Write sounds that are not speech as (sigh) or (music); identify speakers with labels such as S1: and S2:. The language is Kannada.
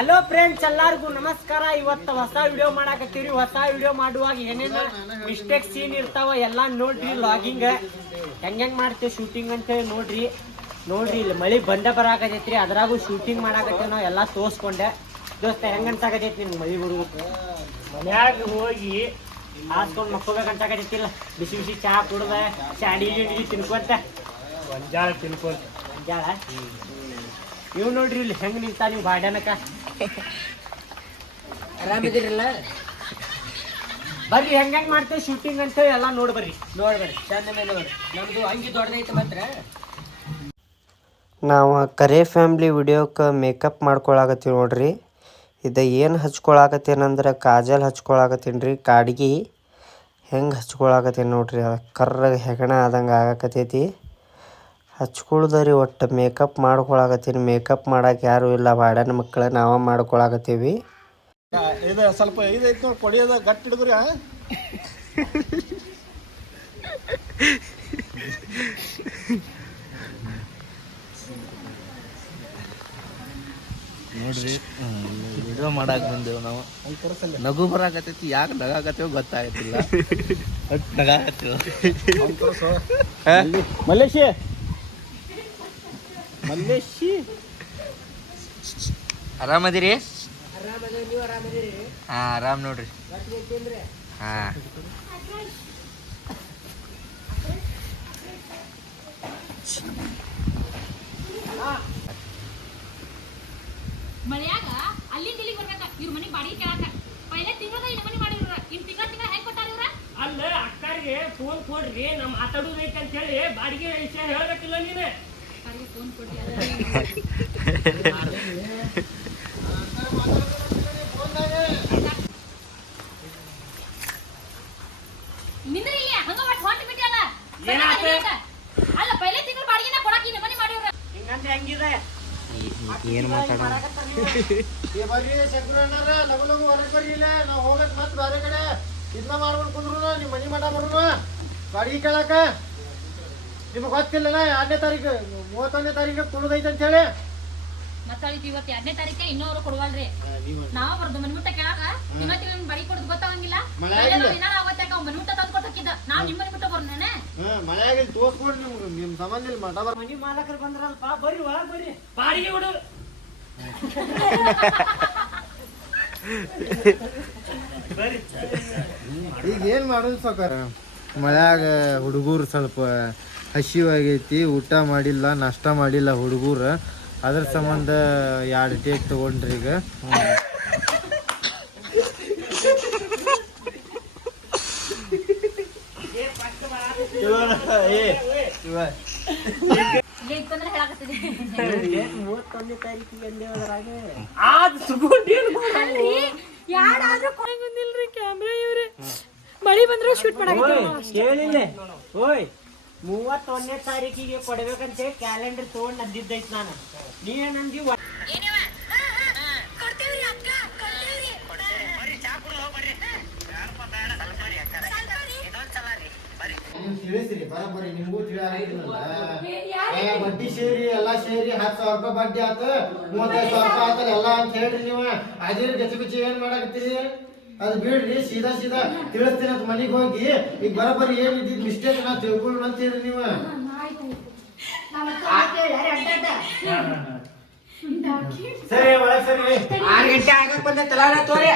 S1: ಹಲೋ ಫ್ರೆಂಡ್ಸ್ ಎಲ್ಲಾರ್ಗೂ ನಮಸ್ಕಾರ. ಇವತ್ತು ಹೊಸ ವಿಡಿಯೋ ಮಾಡಾಕತ್ತೀರಿ. ಹೊಸ ವಿಡಿಯೋ ಮಾಡುವಾಗ ಏನೇನ ಮಿಸ್ಟೇಕ್ ಸೀನ್ ಇರ್ತಾವ ಎಲ್ಲಾ ನೋಡ್ರಿ ಲಾಗಿಂಗ್ ಹೆಂಗ್ ಹೆಂಗ್ ಮಾಡ್ತೇವೆ ಶೂಟಿಂಗ್ ಅಂತೇಳಿ ನೋಡ್ರಿ. ನೋಡ್ರಿ ಇಲ್ಲಿ ಮಳಿ ಬಂದ ಬರಾಕತೈತ್ರಿ ಅದ್ರಾಗೂ ಶೂಟಿಂಗ್ ಮಾಡಾಕತ್ತೇವೆ ನಾವು ಎಲ್ಲಾ ತೋರ್ಸ್ಕೊಂಡೆ. ದೋಸ್ತ ಹೆಂಗ್ ಅನ್ಸಾಕತೈತಿ ನಿನ್ ಮಳಿ ಬರುವುದು? ಮನ್ಯಾಗ ಹೋಗಿ ಹಾಸ್ಕೊಂಡ್ ಮಕ್ಕೋಬೇಕು ಇಲ್ಲ ಬಿಸಿ ಬಿಸಿ ಚಹಾ ಕುಡ್ದ ಚಾಡಿ ಗಿಡಿ ತಿನ್ಕೊಂತ. ಒಂಜಾಳ ತಿನ್ಕೊಂತ. ಒಂಜಾಳ? ಇವ್ ನೋಡ್ರಿ ಇಲ್ಲಿ ಹೆಂಗ್ ನಿಂತ ನೀವು ಬಾಡ್ಯಾನಕ
S2: ಆರಾಮಿದ್ದೀರಲ್ಲ?
S1: ಬರ್ರಿ, ಹೆಂಗ್ ಮಾಡ್ತೇವೆ ಶೂಟಿಂಗ್ ಅಂತ ಎಲ್ಲ ನೋಡ್ಬರ್ರಿ
S2: ನೋಡ್ಬರ್ರಿ ಚಂದ ಮೇಲೆ ನಮ್ದು ಅಂಗಿ ದೊಡ್ಡದೈತೆ ಮಾತ್ರ.
S3: ನಾವು ಕರೆ ಫ್ಯಾಮ್ಲಿ ವಿಡಿಯೋಕ್ಕೆ ಮೇಕಪ್ ಮಾಡ್ಕೊಳಕತ್ತೀವಿ ನೋಡ್ರಿ. ಇದು ಏನು ಹಚ್ಕೊಳಕತ್ತೀನಂದ್ರೆ ಕಾಜಲ್ ಹಚ್ಕೊಳಕತ್ತೀನಿ ರೀ ಕಾಡ್ಗಿ ಹೆಂಗೆ ಹಚ್ಕೊಳಕತ್ತೀನಿ ನೋಡ್ರಿ, ಅದು ಕರ್ರಗೆ ಹೆಗಣ ಆದಂಗೆ ಆಗಕತ್ತೈತಿ. ಹಚ್ಕೊಳ್ದರಿ ಒಟ್ಟು ಮೇಕಪ್ ಮಾಡ್ಕೊಳಕತ್ತೀನಿ. ಮೇಕಪ್ ಮಾಡಕ್ಕೆ ಯಾರು ಇಲ್ಲ. ಬಾಡ್ಯಾನ ಮಕ್ಕಳು ನಾವೇ ಮಾಡ್ಕೊಳಕತ್ತೀವಿ.
S4: ಇದು ಸ್ವಲ್ಪ ಇದೈತೆ ನೋಡಿ ಕೊಡಿಯೋದ ಗಟ್ಟಿ ಹಿಡಿದ್ರಿ?
S5: ನೋಡ್ರಿ ವಿಡಿಯೋ ಮಾಡಕ್ ಬಂದೇವ್ ನಾವು. ನಗು ಬರಾಕತ್ತೈತಿ ಯಾಕೆ ನಗಾಕತ್ತೇವ ಗೊತ್ತಾಗತ್ತಿಲ್ಲ ನಗಾಕತ್ತೇವ.
S4: ಮಲ್ಲೇಶಿ ಮಲ್ಲೇಶಿ.
S5: ಆರಾಮದಿರಿ? ಹಾ ಆರಾಮ್ ನೋಡ್ರಿ. ಹಾ.
S6: ಮನ್ಯಾಗ ಅಲ್ಲಿಂದ ಇಲ್ಲಿಗೆ ಬರ್ಬೇಕ. ಇವ್ರ ಮನೆ ಬಾಡಿಗೆ ಕೇಳಾಕ. ಪೈಲೆ ತಿಂಗಳದ ಇನ್ನ ಮನೆ ಮಾಡಿವ್ರ ಇನ್ ತಿಂಗಳ ತಿಂಗಳ ಹೆಂಗ್ ಕೊಟ್ಟಾರ ಇವ್ರ?
S1: ಅಲ್ಲ ಅಕ್ಕರಿಗೆ ಫೋನ್ ಕೊಡ್ರಿ ನಮ್ ಮಾತಾಡೋದೈತೆ ಅಂತ ಹೇಳಿ ಬಾಡಿಗೆ ವಿಷಯ ಹೇಳ್ಬೇಕಿಲ್ಲ ನೀನು. (laughs) ಮಾತಾಡ
S3: ಏನು ಮಾತಾಡೋಣ? (laughs)
S4: ಏ ಬರ್ರಿ ಶಂಕರಣ್ಣರ ಲಗು ಲಗು ಹೊರಗೆ ಬರ್ರಿ ಇಲ್ಲ. ನಾವು ಹೋಗಕ್ ಮತ್ತೆ ಬೇರೆ ಕಡೆ. ಇದನ್ನ ಮಾಡ್ಕೊಂಡು ಕುಂದ್ರು ನಿಮ್ಮ ಮನಿ ಮಾಡ ಬರೋಣ ಬಾಡಿಗೆ ಕೇಳಾಕ. ನಿಮಗೆ ಗೊತ್ತಿಲ್ಲ ಎರಡನೇ ತಾರೀಕು ಮೂವತ್ತೊಂದನೇ ತಾರೀಕು ಕುಣದೈತೆ ಅಂತ ಹೇಳಿ.
S6: ಮತ್ತಾಳಿತಿ ಇವತ್ತು ಎರಡನೇ ತಾರೀಕೆ ಇನ್ನೂರು ಕೊಡುವಲ್ರಿ. ನಾವ್ ಬರ್ದು ಮನ್ಮುಟ್ಟ ಕೇಳಾಕ ಇವತ್ತಿಗೆ ಬಡಿ ಕೊಡೋದು ಗೊತ್ತಾಗಂಗಿಲ್ಲ. ಮನ್ಮುಟ್ಟ ತಂದು ಕೊಟ್ಟಕ್ಕಿದ್ದ. ನಾವ್ ನಿಮ್ಮ ಮನೆ ಬಿಟ್ಟು ಬರ್ನೇನೆ?
S4: ಹಾ ಮಳೆಯಾಗಿ ತೋರ್ಸ್ಕೊಡ್ರಿ ನಿಮ್ಗೆ ನಿಮ್ಮ ಸಂಬಂಧ ಇಲ್ಲ ಮಠ ಬರ್
S1: ಮನಿ ಮಾಲಕರು ಬಂದ್ರಲ್ಪ ಬರ್ರಿ ಒಳಗ್ ಬರ್ರಿ. ಬಾಡಿಗೆ
S4: ಈಗ ಏನ್ ಮಾಡೋದು ಸಾಕಾರ ಮಳ್ಯಾಗ ಹುಡುಗರು ಸ್ವಲ್ಪ ಹಸಿವಾಗೈತಿ ಊಟ ಮಾಡಿಲ್ಲ ನಾಷ್ಟ ಮಾಡಿಲ್ಲ ಹುಡುಗರು. ಅದ್ರ ಸಂಬಂಧ ಎರಡು ಡೇಟ್ ತಗೊಂಡ್ರಿ ಈಗ.
S6: ಮಳಿ ಬಂದ್ರೆ ಶೂಟ್
S1: ಕೇಳಿಲ್ಲ. ಓಯ್. ಮೂವತ್ತೊಂದನೇ ತಾರೀಕಿಗೆ ಕೊಡ್ಬೇಕಂತ ಕ್ಯಾಲೆಂಡರ್ ತಗೊಂಡು ನಂದಿದ್ದೈತ್ ನಾನು.
S4: ನೀನ್ ತಿಳಿಸ್ರಿ ಬರೋಬ್ಬರಿ ನಿಮಗೂ ತಿಳಿಯಾಗಿಲ್ಲ ಬಡ್ಡಿ ಸೇರಿ ಎಲ್ಲಾ ಸೇರಿ ಹತ್ತು ಸಾವಿರ ರೂಪಾಯಿ ಬಡ್ಡಿ ಆತು ಮೂವತ್ತೈದು ಸಾವಿರ ರೂಪಾಯಿ ಆತ ಎಲ್ಲ ಅಂತ ಹೇಳ್ರಿ ನೀವ. ಅದಿರ ಗಚ್ಚಿ ಬಿಚ್ಚಿ ಏನ್ ಮಾಡಾಕತ್ತೀರಿ? ಅದು ಬಿಡ್ರಿ ಸೀದಾ ಸೀದಾ ತಿಳಿಸ್ತೀನಿ ಅಂತ ಮನೆಗೆ ಹೋಗಿ. ಈಗ ಬರಬರಿ ಏನ್ ಇದ್ದಿದ್ ಮಿಸ್ಟೇಕ್ ನಾ ತಿಳ್ಕೊಳ್ಳೋಣ ಅಂತೀರಿ ನೀವು.
S1: ಸರಿ ಒಳಗ್ ಸರಿ.
S2: ಆರು ಗಂಟೆ ಆಗಕ್ ತಲಾರ ತೋರಿ.